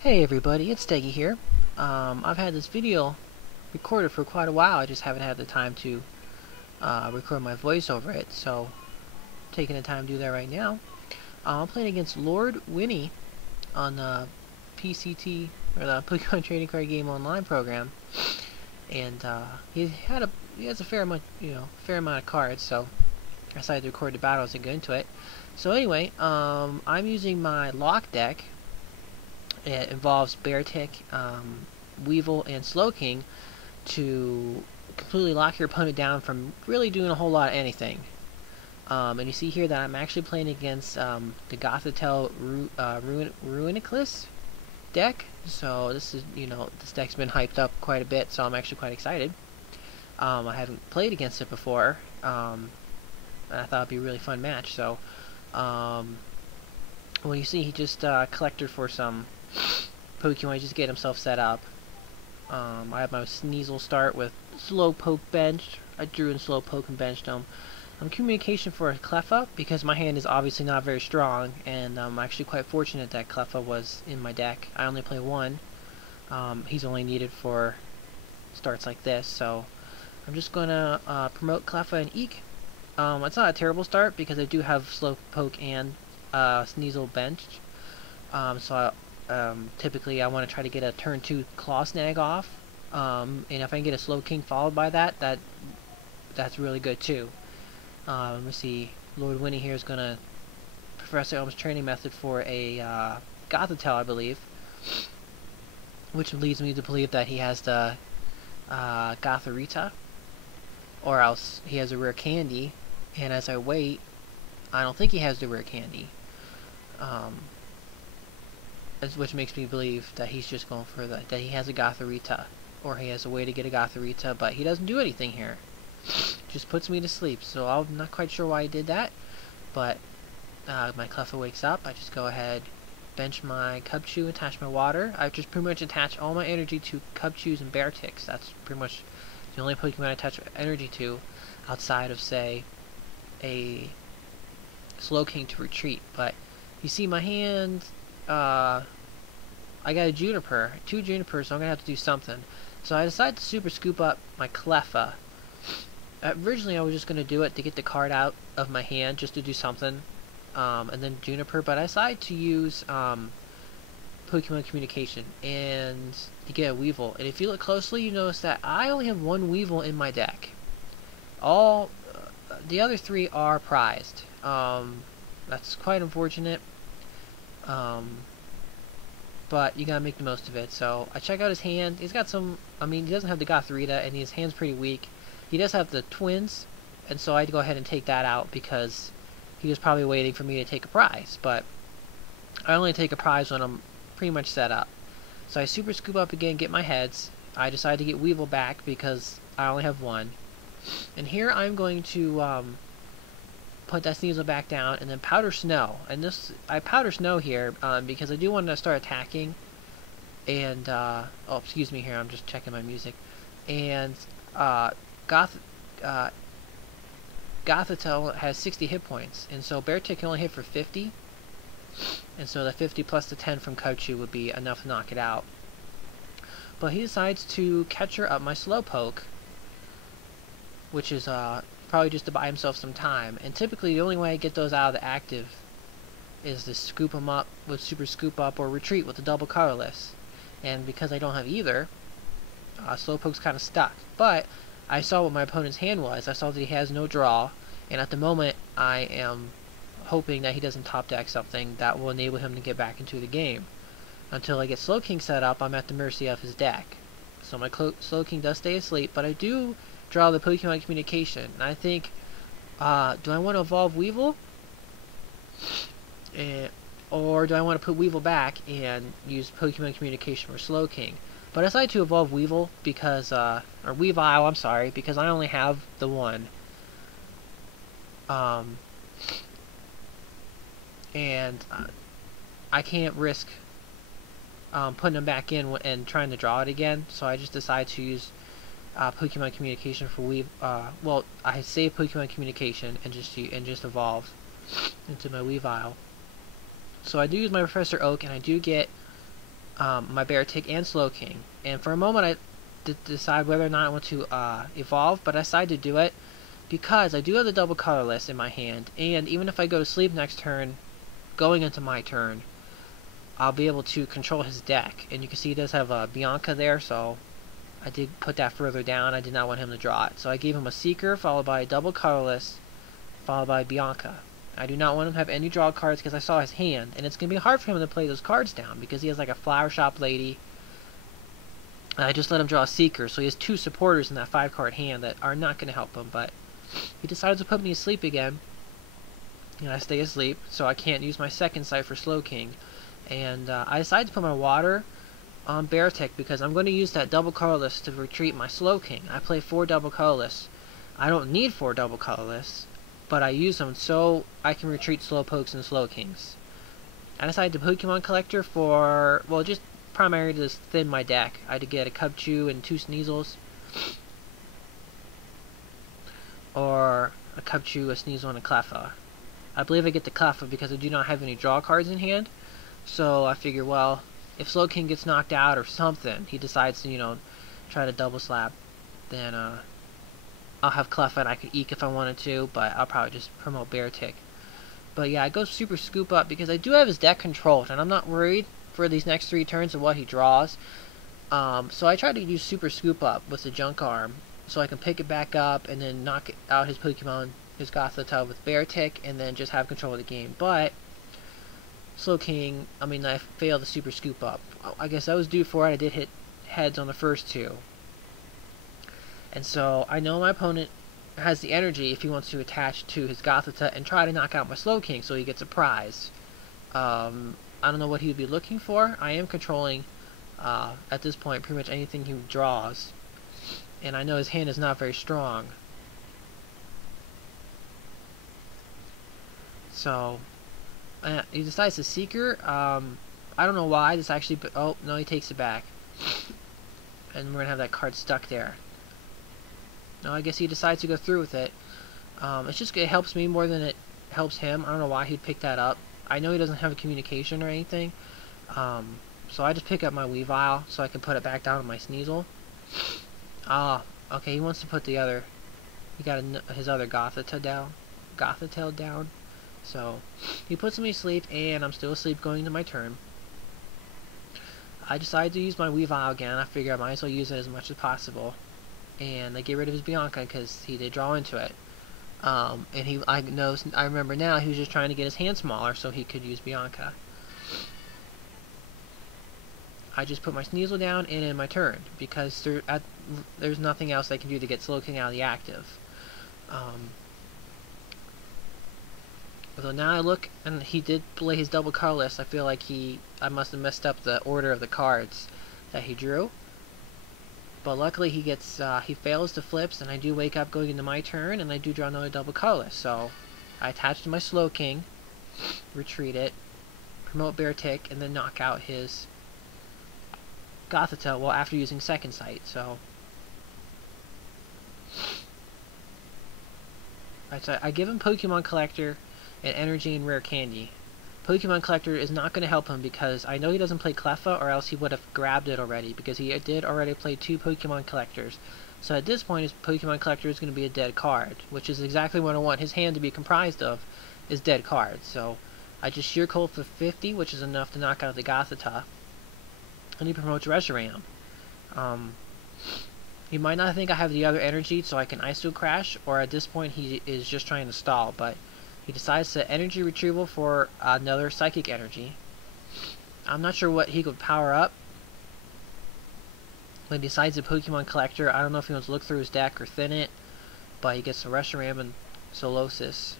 Hey everybody, it's Stegy here. I've had this video recorded for quite a while. I just haven't had the time to record my voice over it, so taking the time to do that right now. I'm playing against Lord Winni on the PCT, or the Pokemon Trading Card Game Online program, and he has a fair amount, fair amount of cards. So I decided to record the battles and get into it. So anyway, I'm using my lock deck. It involves Beartic, Weavile, and Slowking to completely lock your opponent down from really doing a whole lot of anything. And you see here that I'm actually playing against the Gothitelle Reuniclus deck. So this is, this deck's been hyped up quite a bit, so I'm actually quite excited. I haven't played against it before, and I thought it'd be a really fun match. So, well, you see he just collected for some Pokemon, just get himself set up. I have my Sneasel start with Slowpoke benched. I drew in Slowpoke and benched him. Communication for a Cleffa, because my hand is obviously not very strong, and I'm actually quite fortunate that Cleffa was in my deck. I only play one. He's only needed for starts like this, so I'm just gonna promote Cleffa and Eek. It's not a terrible start because I do have Slowpoke and Sneasel benched. Typically I want to try to get a turn 2 Claw Snag off, and if I can get a Slowking followed by that's really good too. Let me see, Lord Winni here is going to Professor Elm's training method for a Gothitelle, I believe, which leads me to believe that he has the Gothitelle, or else he has a rare candy, and as I wait, I don't think he has the rare candy. Which makes me believe that he's just going for that he has a Gothitelle, or he has a way to get a Gothitelle, but he doesn't do anything here. Just puts me to sleep, so I'm not quite sure why he did that, but my Cleffa wakes up. I just go ahead, bench my Cubchoo, attach my water. I just pretty much attach all my energy to Cubchoos and Beartics. That's pretty much the only Pokemon I attach energy to, outside of, say, a Slowking to retreat. But you see my hand, I got a Juniper, 2 Junipers, so I'm going to have to do something. So I decided to Super Scoop up my Cleffa. Originally I was just going to do it to get the card out of my hand, just to do something, and then Juniper, but I decided to use Pokemon Communication and to get a Weavile. And if you look closely, you notice that I only have 1 Weavile in my deck. All the other 3 are prized. That's quite unfortunate. But you gotta make the most of it. So I check out his hand. He's got some, he doesn't have the Gothitelle, and his hand's pretty weak. He does have the twins, and so I had to go ahead and take that out because he was probably waiting for me to take a prize. But I only take a prize when I'm pretty much set up. So I Super Scoop up again, get my heads. I decide to get Weavile back because I only have 1. And here I'm going to put that Sneasel back down and then Powder Snow. And I Powder Snow here because I do want to start attacking. And oh, excuse me here, I'm just checking my music. And Gothitelle has 60 hit points, and so Beartic can only hit for 50, and so the 50 plus the 10 from Cubchoo would be enough to knock it out. But he decides to catcher up my Slowpoke, which is probably just to buy himself some time. And typically the only way I get those out of the active is to scoop them up with Super Scoop Up or retreat with the double colorless. And because I don't have either, Slowpoke's kind of stuck. But I saw what my opponent's hand was. I saw that he has no draw, and at the moment I am hoping that he doesn't top deck something that will enable him to get back into the game. Until I get Slowking set up, I'm at the mercy of his deck. So my Slowking does stay asleep, but I do draw the Pokemon Communication. And I think, do I want to evolve Weavile? Or do I want to put Weavile back and use Pokemon Communication for Slowking? But I decided to evolve Weavile because, or Weavile, I'm sorry, because I only have the 1. And I can't risk putting him back in and trying to draw it again, so I just decided to use Pokemon Communication for well, I save Pokemon Communication and just evolve into my Weavile. So I do use my Professor Oak, and I do get my Beartic and Slowking. And for a moment I decide whether or not I want to evolve, but I decided to do it because I do have the double colorless in my hand, and even if I go to sleep next turn, going into my turn, I'll be able to control his deck. And you can see he does have a Bianca there, so I did put that further down. I did not want him to draw it. So I gave him a Seeker, followed by a double colorless, followed by Bianca. I do not want him to have any draw cards because I saw his hand, and it's going to be hard for him to play those cards down because he has like a Flower Shop Lady. And I just let him draw a Seeker, so he has 2 supporters in that 5-card hand that are not going to help him, but he decides to put me asleep again, and I stay asleep, so I can't use my second sight for Slowking. And I decided to put my water on Beartic because I'm going to use that double colorless to retreat my Slowking. I play 4 double colorless. I don't need 4 double colorless, but I use them so I can retreat Slowpokes and Slowkings. I decided to Pokemon Collector for, well, just primarily to thin my deck. I had to get a Cubchoo and 2 Sneasels, or a Cubchoo, a Sneasel, and a Cleffa. I believe I get the Cleffa because I do not have any draw cards in hand, so I figure, well, if Slowking gets knocked out or something, he decides to, you know, try to double slap, then I'll have Cleffa and I could Eek if I wanted to, but I'll probably just promote Beartic. But yeah, I go Super Scoop Up because I do have his deck controlled, and I'm not worried for these next 3 turns of what he draws. So I try to use Super Scoop Up with the Junk Arm, so I can pick it back up and then knock out his Pokemon, his Gothitelle with Beartic, and then just have control of the game. But Slowking, I failed the Super Scoop Up. I guess I was due for it. I did hit heads on the first 2. And so I know my opponent has the energy if he wants to attach to his Gothitelle and try to knock out my Slowking so he gets a prize. I don't know what he would be looking for. I am controlling, at this point, pretty much anything he draws. And I know his hand is not very strong. So he decides to Seeker. I don't know why this actually, but oh no, he takes it back, and we're gonna have that card stuck there. No, I guess he decides to go through with it. It helps me more than it helps him. I don't know why he'd pick that up. I know he doesn't have a communication or anything, so I just pick up my Weavile so I can put it back down on my Sneasel. Okay, he wants to put the other. He got his other Gothitelle down. So he puts me to sleep, and I'm still asleep going into my turn. I decide to use my Weavile again. I figure I might as well use it as much as possible. And I get rid of his Bianca because he did draw into it. And I remember now he was just trying to get his hand smaller so he could use Bianca. I just put my Sneasel down and in my turn because there's nothing else I can do to get Slowking out of the active. Although now I look, and he did play his double colorless, I feel like I must have messed up the order of the cards that he drew. But luckily he fails the flips, and I do wake up going into my turn, and I do draw another double colorless. So I attach to my Slowking, retreat it, promote Beartic, and then knock out his Gothitelle, well, after using second sight. So I give him Pokemon Collector and Energy and Rare Candy. Pokemon Collector is not going to help him because I know he doesn't play Cleffa, or else he would have grabbed it already, because he did already play 2 Pokemon Collectors. So at this point his Pokemon Collector is going to be a dead card, which is exactly what I want his hand to be comprised of, is dead cards. So I just Sheer Cold for 50, which is enough to knock out the Gothitelle, and he promotes Reshiram. He might not think I have the other energy, so I can ISO Crash, or at this point he is just trying to stall, but he decides to Energy Retrieval for another Psychic Energy. I'm not sure what he could power up. When he decides to Pokemon Collector, I don't know if he wants to look through his deck or thin it, but he gets the Reshiram and Solosis